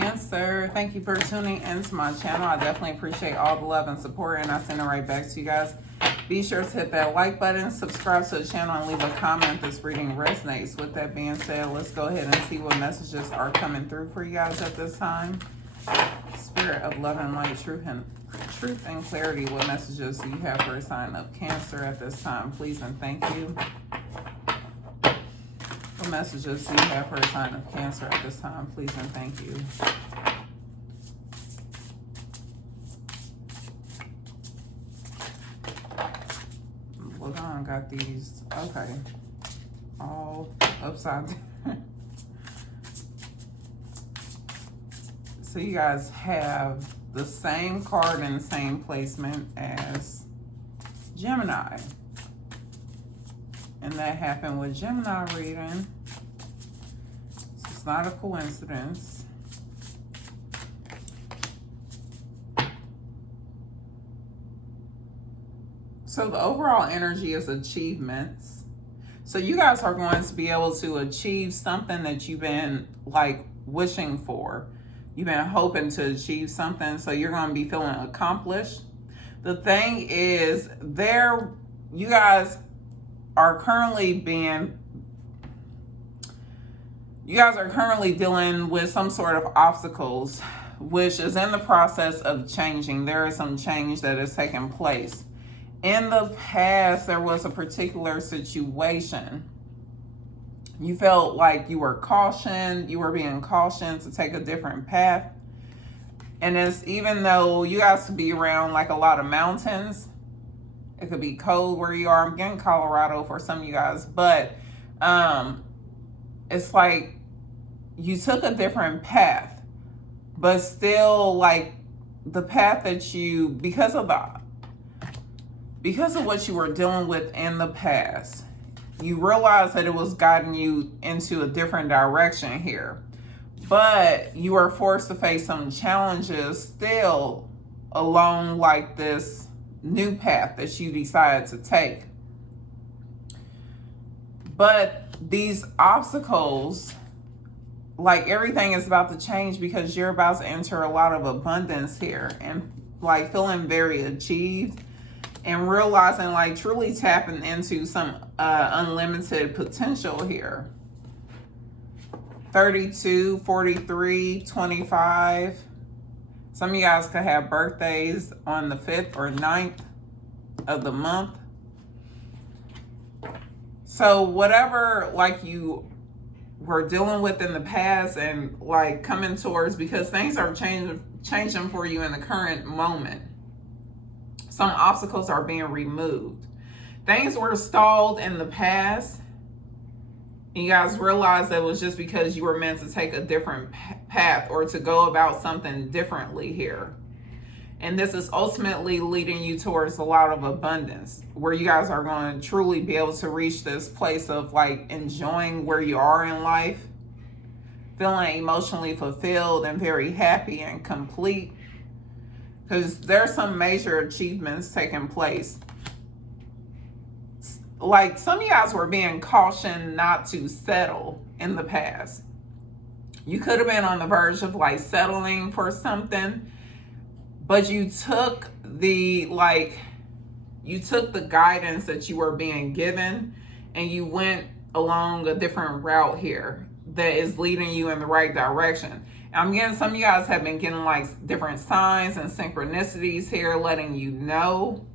Cancer, thank you for tuning into my channel. I definitely appreciate all the love and support, and I send it right back to you guys. Be sure to hit that like button, subscribe to the channel, and leave a comment if this reading resonates. With that being said, let's go ahead and see what messages are coming through for you guys at this time. Spirit of love and light, truth and clarity. What messages do you have for a sign of Cancer at this time? Please and thank you. What messages do you have for a sign of Cancer at this time? Please and thank you. Hold on, got these. Okay. All upside down. So you guys have the same card in the same placement as Gemini. And that happened with Gemini reading. So it's not a coincidence. So the overall energy is achievements. So you guys are going to be able to achieve something that you've been like wishing for. You've been hoping to achieve something, so you're going to be feeling accomplished. The thing is, you guys are currently dealing with some sort of obstacles, which is in the process of changing. There is some change that is taking place. In the past, there was a particular situation. You felt like you were being cautioned to take a different path. And it's, even though you guys could be around like a lot of mountains, it could be cold where you are. I'm getting Colorado for some of you guys, but it's like you took a different path, but still like the path that you, because of what you were dealing with in the past, you realized that it was guiding you into a different direction here. But you are forced to face some challenges still along like this new path that you decided to take. But these obstacles, like everything is about to change because you're about to enter a lot of abundance here and like feeling very achieved. And realizing like truly tapping into some unlimited potential here. 32, 43, 25. Some of you guys could have birthdays on the 5th or 9th of the month. So whatever like you were dealing with in the past and like coming towards, because things are changing for you in the current moment. Some obstacles are being removed. Things were stalled in the past. And you guys realized that it was just because you were meant to take a different path or to go about something differently here. And this is ultimately leading you towards a lot of abundance, where you guys are going to truly be able to reach this place of like enjoying where you are in life, feeling emotionally fulfilled and very happy and complete. Because there's some major achievements taking place. Like some of you guys were being cautioned not to settle in the past. You could have been on the verge of like settling for something, but you took the guidance that you were being given and you went along a different route here that is leading you in the right direction. I'm getting some of you guys have been getting like different signs and synchronicities here letting you know.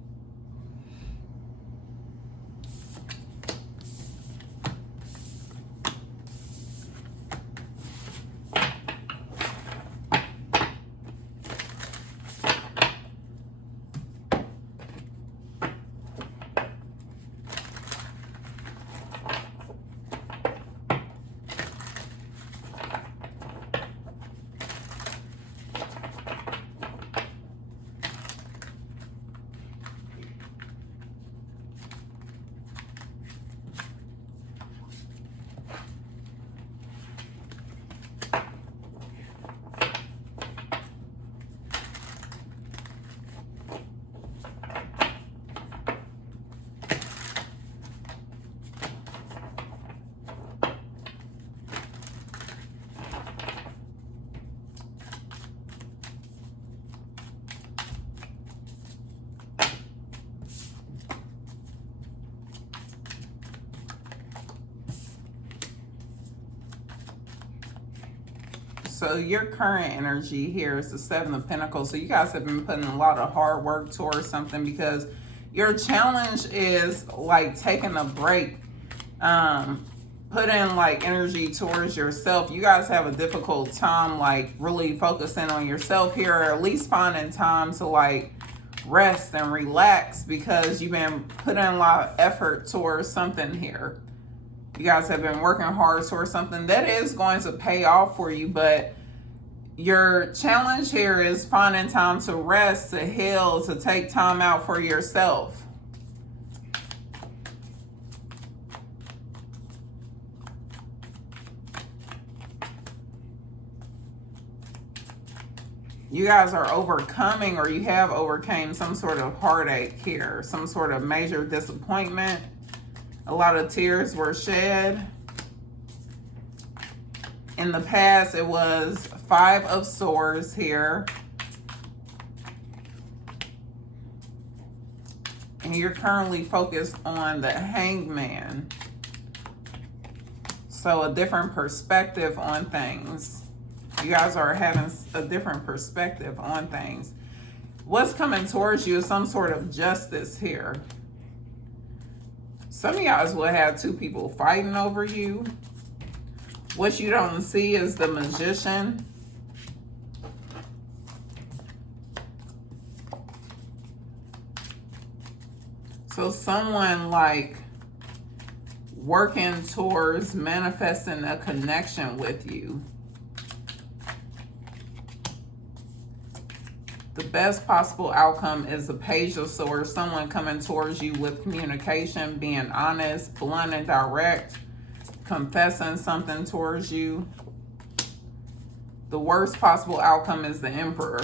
So your current energy here is the Seven of Pentacles. So you guys have been putting a lot of hard work towards something, because your challenge is like taking a break, putting like energy towards yourself. You guys have a difficult time like really focusing on yourself here, or at least finding time to like rest and relax, because you've been putting a lot of effort towards something here. You guys have been working hard towards something that is going to pay off for you, but your challenge here is finding time to rest, to heal, to take time out for yourself. You guys are overcoming, or you have overcame some sort of heartache here, some sort of major disappointment. A lot of tears were shed. In the past, it was Five of Swords here. And you're currently focused on the Hangman. So a different perspective on things. You guys are having a different perspective on things. What's coming towards you is some sort of justice here. Some of you guys will have two people fighting over you. What you don't see is the Magician. So someone like working towards manifesting a connection with you. The best possible outcome is the Page of Swords, someone coming towards you with communication, being honest, blunt and direct, confessing something towards you. The worst possible outcome is the Emperor.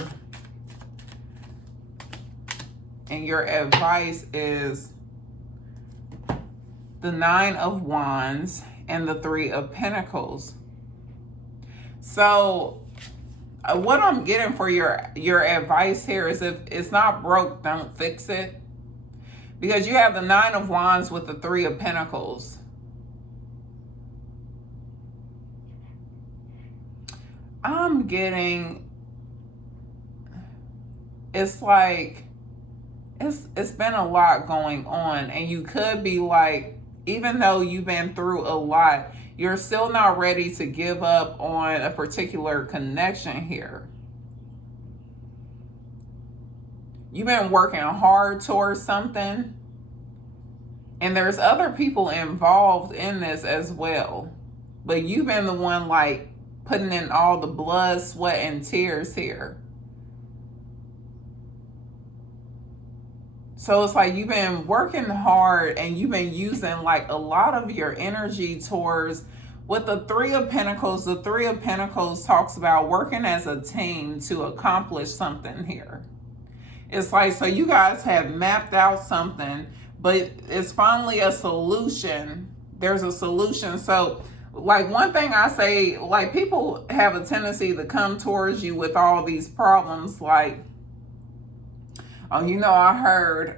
And your advice is the Nine of Wands and the Three of Pentacles. So what I'm getting for your advice here is, if it's not broke, don't fix it. Because you have the Nine of Wands with the Three of Pentacles. I'm getting, it's like, it's been a lot going on, and you could be like, even though you've been through a lot, you're still not ready to give up on a particular connection here. You've been working hard towards something, and there's other people involved in this as well. But you've been the one like putting in all the blood, sweat, and tears here. So it's like you've been working hard, and you've been using like a lot of your energy towards, with the Three of Pentacles. The Three of Pentacles talks about working as a team to accomplish something here. It's like, so you guys have mapped out something, but it's finally a solution. There's a solution. So like one thing I say, like people have a tendency to come towards you with all these problems, like, oh, you know, I heard,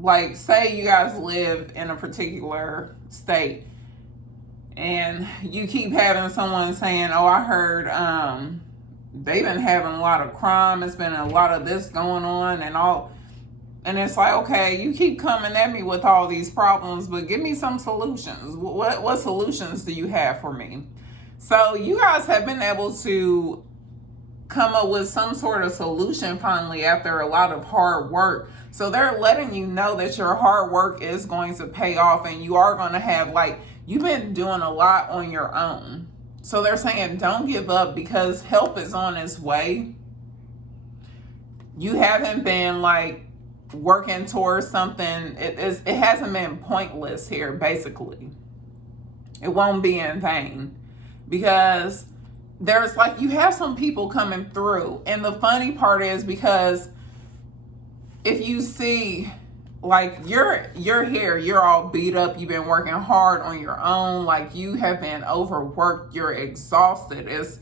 like, say you guys live in a particular state, and you keep having someone saying, oh, I heard they've been having a lot of crime, it's been a lot of this going on and all. And it's like, okay, you keep coming at me with all these problems, but give me some solutions. What solutions do you have for me? So you guys have been able to come up with some sort of solution finally after a lot of hard work. So they're letting you know that your hard work is going to pay off, and you are going to have, like, you've been doing a lot on your own. So they're saying don't give up, because help is on its way. You haven't been like working towards something. It hasn't been pointless here, basically. It won't be in vain, because there's like, you have some people coming through. And the funny part is, because if you see, like, you're here, you're all beat up, you've been working hard on your own, like you have been overworked, you're exhausted, it's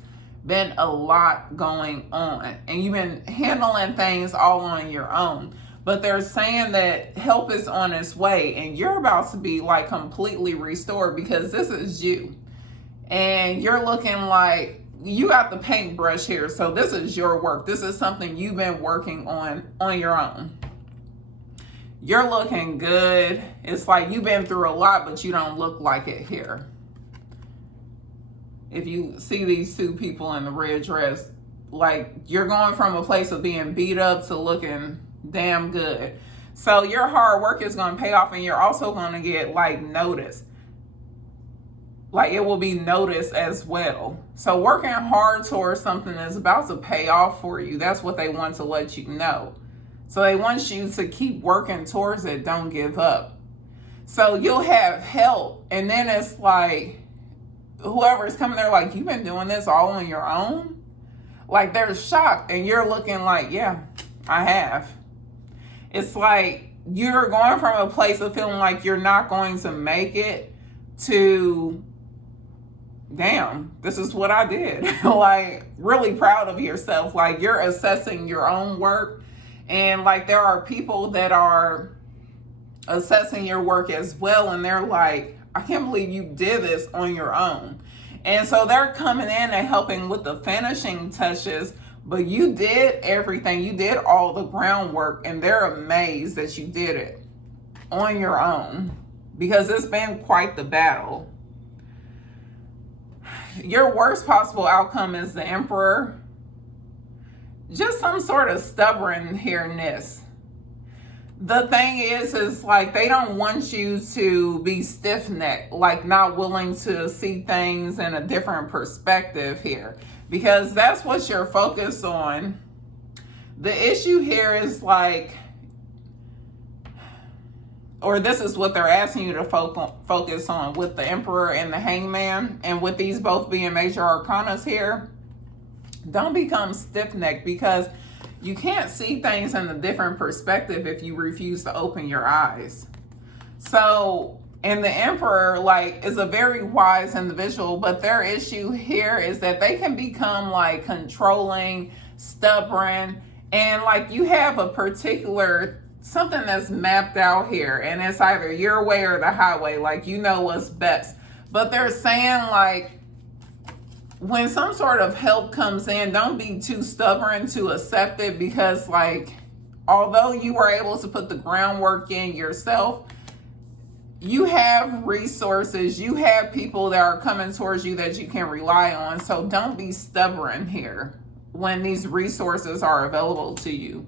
been a lot going on, and you've been handling things all on your own. But they're saying that help is on its way, and you're about to be like completely restored, because this is you. And you're looking like you got the paintbrush here. So this is your work. This is something you've been working on your own. You're looking good. It's like you've been through a lot, but you don't look like it here. If you see these two people in the red dress, like you're going from a place of being beat up to looking damn good. So your hard work is going to pay off, and you're also going to get like noticed. Like it will be noticed as well. So working hard towards something is about to pay off for you. That's what they want to let you know. So they want you to keep working towards it. Don't give up. So you'll have help. And then it's like, whoever's coming there, like, you've been doing this all on your own? Like, they're shocked. And you're looking like, yeah, I have. It's like you're going from a place of feeling like you're not going to make it to, damn, this is what I did. Like, really proud of yourself. Like, you're assessing your own work. And like there are people that are assessing your work as well, and they're like, I can't believe you did this on your own. And so they're coming in and helping with the finishing touches, but you did everything. You did all the groundwork, and they're amazed that you did it on your own, because it's been quite the battle. Your worst possible outcome is the Emperor. Just some sort of stubborn here-ness. The thing is like they don't want you to be stiff-necked, like not willing to see things in a different perspective here, because that's what you're focused on. The issue here is like, or this is what they're asking you to focus on with the Emperor and the Hangman, and with these both being major arcanas here. Don't become stiff-necked, because you can't see things in a different perspective if you refuse to open your eyes. So, and the Emperor, like, is a very wise individual, but their issue here is that they can become like controlling, stubborn, and like you have a particular something that's mapped out here, and it's either your way or the highway, like you know what's best. But they're saying like, when some sort of help comes in, don't be too stubborn to accept it, because like, although you were able to put the groundwork in yourself, you have resources, you have people that are coming towards you that you can rely on. So don't be stubborn here when these resources are available to you.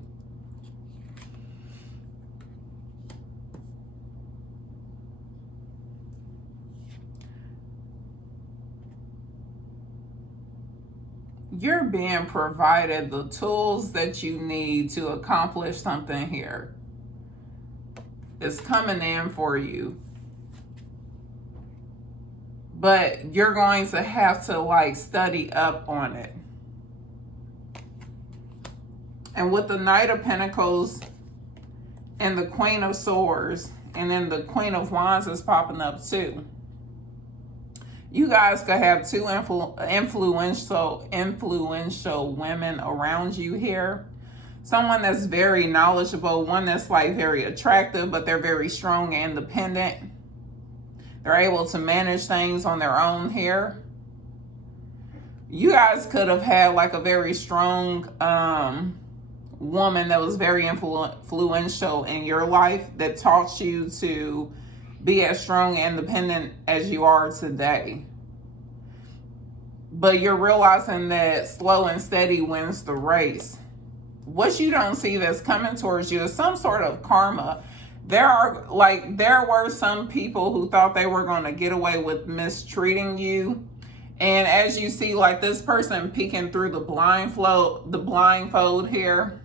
You're being provided the tools that you need to accomplish something here. It's coming in for you. But you're going to have to like study up on it. And with the Knight of Pentacles and the Queen of Swords, and then the Queen of Wands is popping up too. You guys could have two influential women around you here. Someone that's very knowledgeable, one that's like very attractive, but they're very strong and independent. They're able to manage things on their own here. You guys could have had like a very strong woman that was very influential in your life, that taught you to be as strong and independent as you are today. But you're realizing that slow and steady wins the race. What you don't see that's coming towards you is some sort of karma. There were some people who thought they were going to get away with mistreating you. And as you see, like this person peeking through the blindfold here,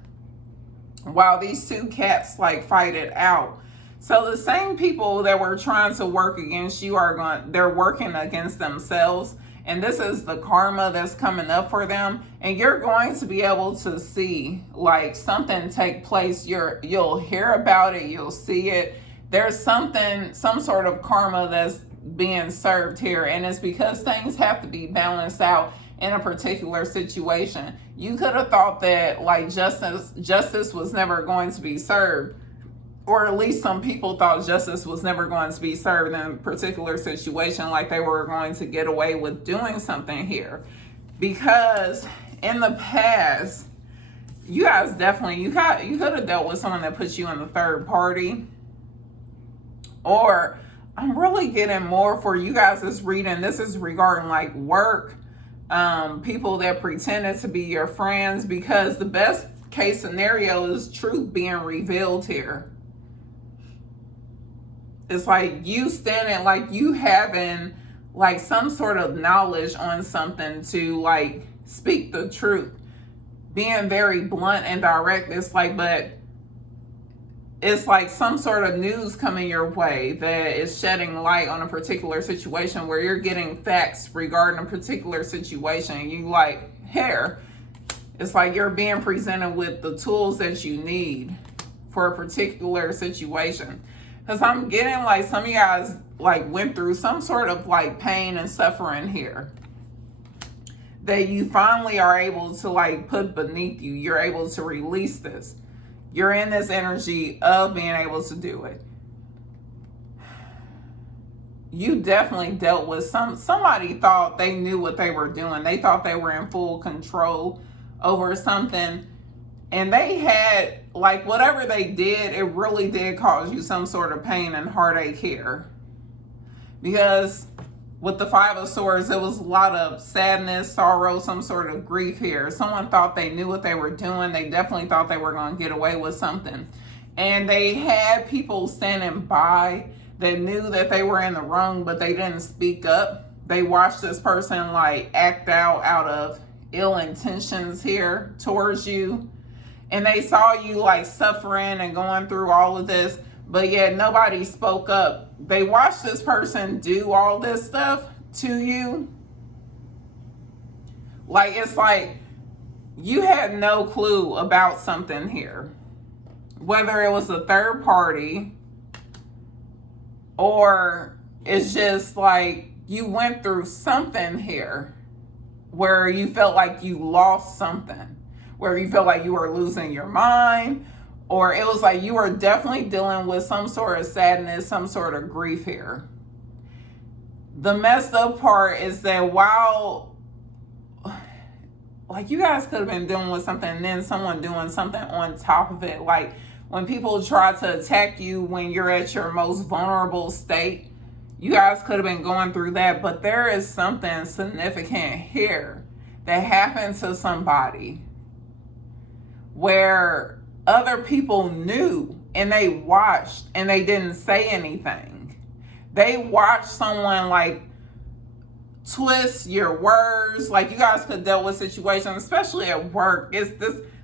while these two cats like fight it out. So the same people that were trying to work against you they're working against themselves. And this is the karma that's coming up for them. And you're going to be able to see like something take place. You'll hear about it. You'll see it. There's some sort of karma that's being served here. And it's because things have to be balanced out in a particular situation. You could have thought that like justice was never going to be served. Or at least some people thought justice was never going to be served in a particular situation, like they were going to get away with doing something here. Because in the past, you guys definitely, you could have dealt with someone that puts you in the third party. Or I'm really getting more for you guys this reading. This is regarding like work, people that pretended to be your friends, because the best case scenario is truth being revealed here. It's like you standing, like you having like some sort of knowledge on something to like speak the truth, being very blunt and direct. It's like, but it's like some sort of news coming your way that is shedding light on a particular situation, where you're getting facts regarding a particular situation. You like hair. It's like you're being presented with the tools that you need for a particular situation. Because I'm getting like some of you guys like went through some sort of like pain and suffering here, that you finally are able to like put beneath you. You're able to release this. You're in this energy of being able to do it. You definitely dealt with somebody thought they knew what they were doing. They thought they were in full control over something. And they had, like, whatever they did, it really did cause you some sort of pain and heartache here. Because with the Five of Swords, there was a lot of sadness, sorrow, some sort of grief here. Someone thought they knew what they were doing. They definitely thought they were going to get away with something. And they had people standing by that knew that they were in the wrong, but they didn't speak up. They watched this person, like, act out of ill intentions here towards you. And they saw you like suffering and going through all of this, but yet nobody spoke up. They watched this person do all this stuff to you. Like, it's like you had no clue about something here. Whether it was a third party, or it's just like you went through something here where you felt like you lost something, where you felt like you were losing your mind, or it was like you were definitely dealing with some sort of sadness, some sort of grief here. The messed up part is that while, like, you guys could have been dealing with something and then someone doing something on top of it. Like when people try to attack you when you're at your most vulnerable state, you guys could have been going through that. But there is something significant here that happened to somebody where other people knew and they watched and they didn't say anything. They watched someone like twist your words. Like, you guys could deal with situations, especially at work. This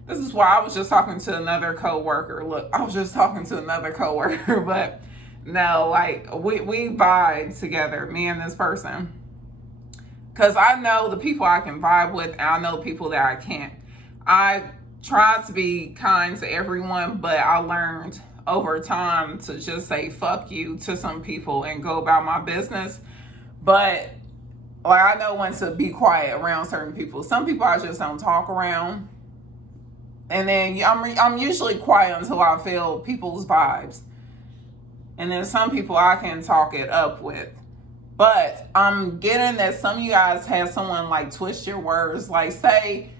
is why I was just talking to another coworker. Look, I was just talking to another coworker, but no, like we vibe together, me and this person. Cause I know the people I can vibe with, and I know people that I can't. I try to be kind to everyone, but I learned over time to just say fuck you to some people and go about my business. But like, I know when to be quiet around certain people. Some people I just don't talk around. And then I'm usually quiet until I feel people's vibes. And then some people I can talk it up with. But I'm getting that some of you guys had someone like twist your words. Like, say,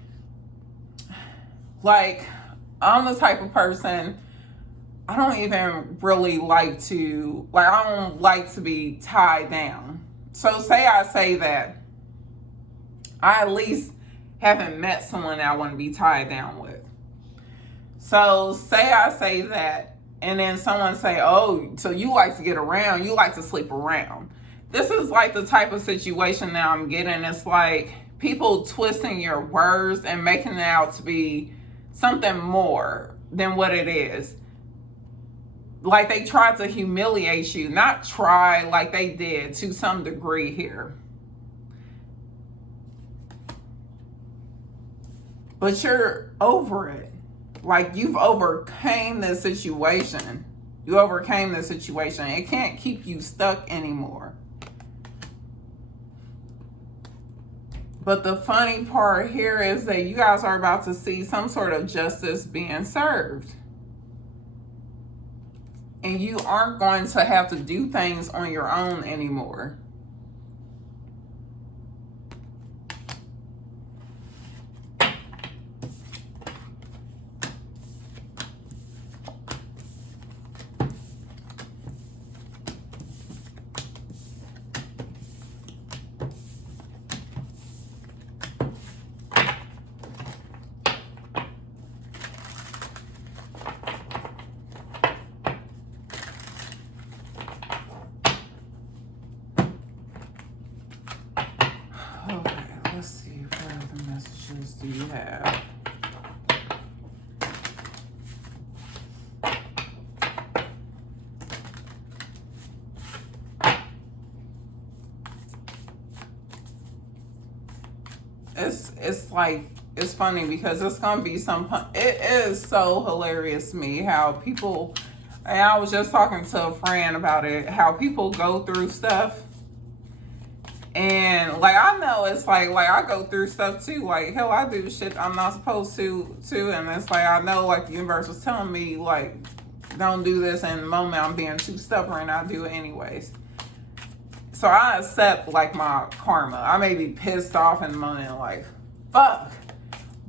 like, I'm the type of person, I don't even really like to, like, I don't like to be tied down. So say I say that, I at least haven't met someone that I want to be tied down with. So say I say that, and then someone say, oh, so you like to get around, you like to sleep around. This is like the type of situation that I'm getting. It's like people twisting your words and making it out to be something more than what it is. Like they tried to humiliate you, not try, like they did to some degree here. But you're over it. Like, you've overcame this situation. You overcame this situation. It can't keep you stuck anymore. But the funny part here is that you guys are about to see some sort of justice being served. And you aren't going to have to do things on your own anymore. do you have? It's like, it's funny because it's gonna be it is so hilarious to me how people, and I was just talking to a friend about it, how people go through stuff. And like, I know it's like I go through stuff too. Like, hell, I do shit I'm not supposed to too. And it's like, I know like the universe was telling me like, don't do this. And in the moment I'm being too stubborn, and I do it anyways. So I accept like my karma. I may be pissed off in the moment, like, fuck,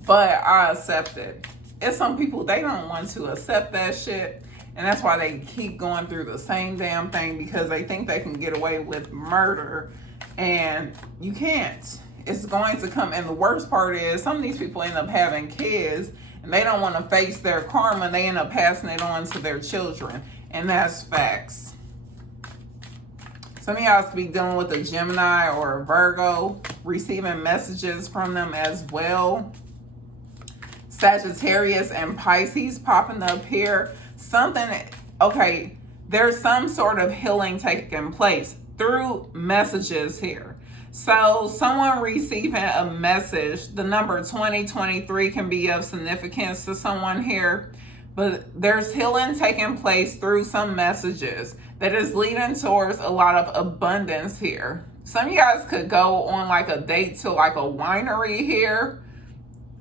but I accept it. It's some people, they don't want to accept that shit. And that's why they keep going through the same damn thing, because they think they can get away with murder. And you can't. It's going to come. And the worst part is some of these people end up having kids and they don't want to face their karma. They end up passing it on to their children. And that's facts. Some of y'all could be dealing with a Gemini or a Virgo, receiving messages from them as well. Sagittarius and Pisces popping up here. Something, okay, there's some sort of healing taking place through messages here. So someone receiving a message, the number 2023 can be of significance to someone here, but there's healing taking place through some messages that is leading towards a lot of abundance here. Some of you guys could go on like a date to like a winery here.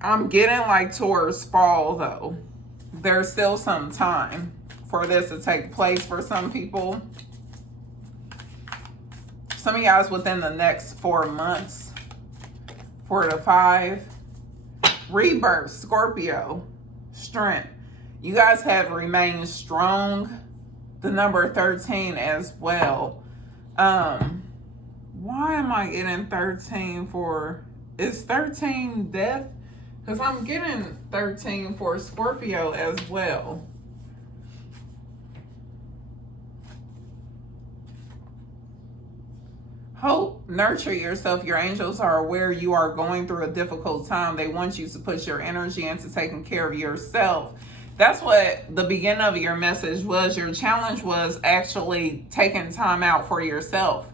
I'm getting like towards fall though. There's still some time for this to take place for some people. Some of you guys within the next 4 months. 4 to 5. Rebirth, Scorpio, strength. You guys have remained strong. The number 13 as well. Why am I getting 13 for, is 13 death? Because I'm getting 13 for Scorpio as well. Hope, nurture yourself. Your angels are aware you are going through a difficult time. They want you to put your energy into taking care of yourself. That's what the beginning of your message was. Your challenge was actually taking time out for yourself.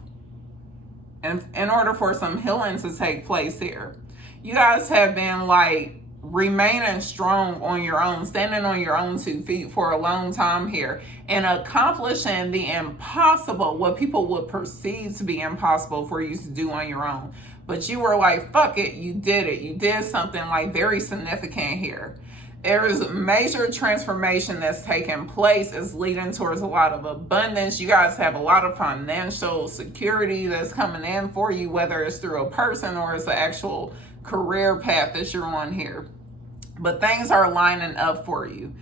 And in order for some healing to take place here. You guys have been like remaining strong on your own, standing on your own 2 feet for a long time here, and accomplishing the impossible, what people would perceive to be impossible for you to do on your own. But you were like, fuck it, you did it. You did something like very significant here. There is a major transformation that's taking place. It's leading towards a lot of abundance. You guys have a lot of financial security that's coming in for you, whether it's through a person or it's the actual career path that you're on here. But things are lining up for you.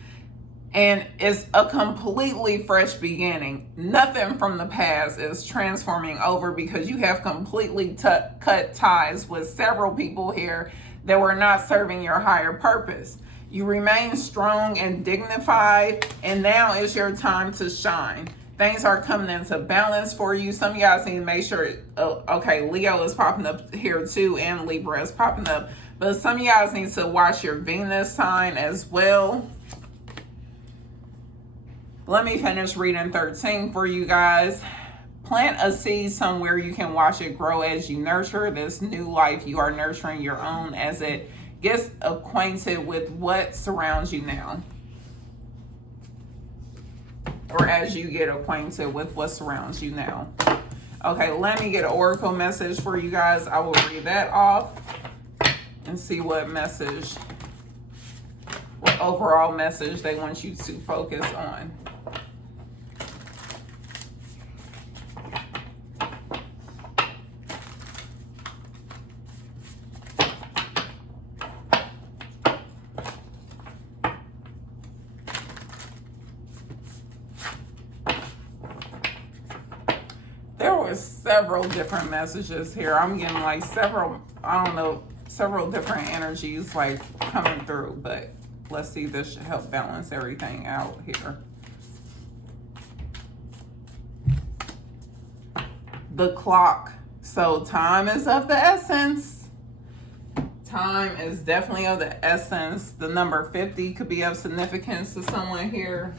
And it's a completely fresh beginning. Nothing from the past is transforming over, because you have completely cut ties with several people here that were not serving your higher purpose. You remain strong and dignified, and now is your time to shine. Things are coming into balance for you. Some of you guys need to make sure, okay, Leo is popping up here too, and Libra is popping up. But some of you guys need to watch your Venus sign as well. Let me finish reading 13 for you guys. Plant a seed somewhere you can watch it grow as you nurture this new life. You are nurturing your own as it gets acquainted with what surrounds you now. Or as you get acquainted with what surrounds you now. Okay, let me get an oracle message for you guys. I will read that off and see what message, what overall message they want you to focus on. Several different messages here. I'm getting like several, I don't know, several different energies like coming through, but let's see, this should help balance everything out here. The clock. So time is of the essence. Time is definitely of the essence. The number 50 could be of significance to someone here.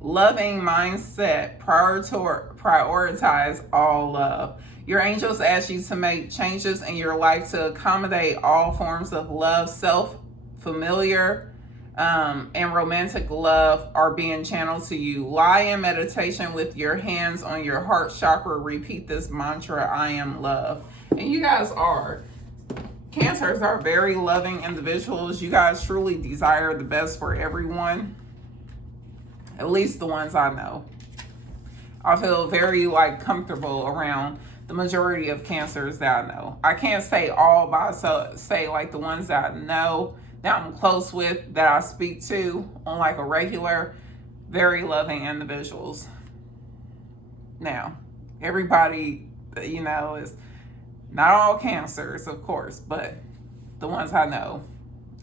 Loving mindset, prioritize all love. Your angels ask you to make changes in your life to accommodate all forms of love. Familiar, and romantic love are being channeled to you. Lie in meditation with your hands on your heart chakra. Repeat this mantra, I am love. And you guys are. Cancers are very loving individuals. You guys truly desire the best for everyone. At least the ones I know. I feel very comfortable around the majority of Cancers that I know. I can't say all, but I say the ones that I know, that I'm close with, that I speak to on a regular, very loving individuals. Now, everybody, is not all Cancers, of course, but the ones I know,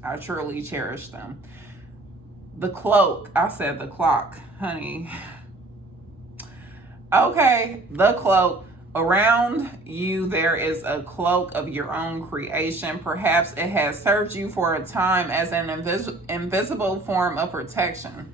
I truly cherish them. The cloak, I said the clock, honey. Okay, the cloak. Around you, there is a cloak of your own creation. Perhaps it has served you for a time as an invisible form of protection.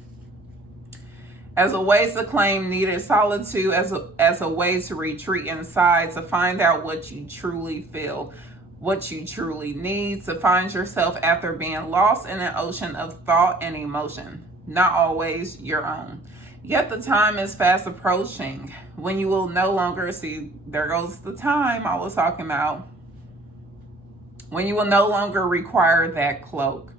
As a way to claim needed solitude, as a way to retreat inside, to find out what you truly feel, what you truly need, to find yourself after being lost in an ocean of thought and emotion, not always your own. Yet the time is fast approaching when you will no longer see, there goes the time I was talking about, when you will no longer require that cloak.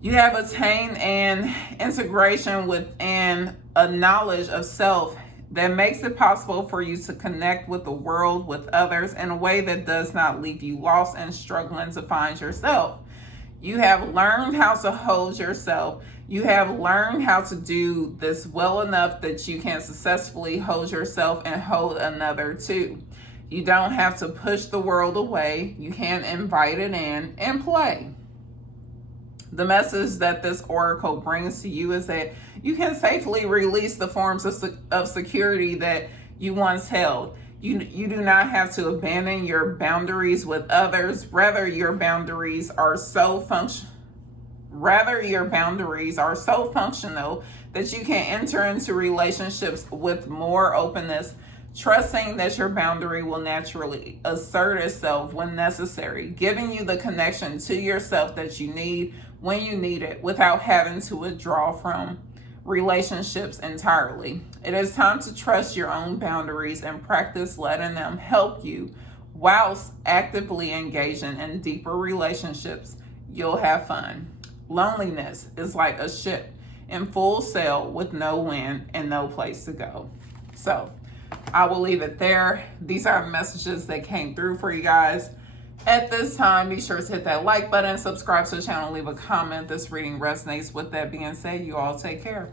You have attained an integration within a knowledge of self that makes it possible for you to connect with the world, with others, in a way that does not leave you lost and struggling to find yourself. You have learned how to hold yourself. You have learned how to do this well enough that you can successfully hold yourself and hold another too. You don't have to push the world away. You can invite it in and play. The message that this oracle brings to you is that you can safely release the forms of security that you once held. You do not have to abandon your boundaries with others. Rather, your boundaries are so functional that you can enter into relationships with more openness, trusting that your boundary will naturally assert itself when necessary, giving you the connection to yourself that you need when you need it without having to withdraw from relationships entirely. It is time to trust your own boundaries and practice letting them help you whilst actively engaging in deeper relationships. You'll have fun. Loneliness is like a ship in full sail with no wind and no place to go. So I will leave it there. These are messages that came through for you guys. At this time, be sure to hit that like button, subscribe to the channel, leave a comment. This reading resonates. With that being said, you all take care.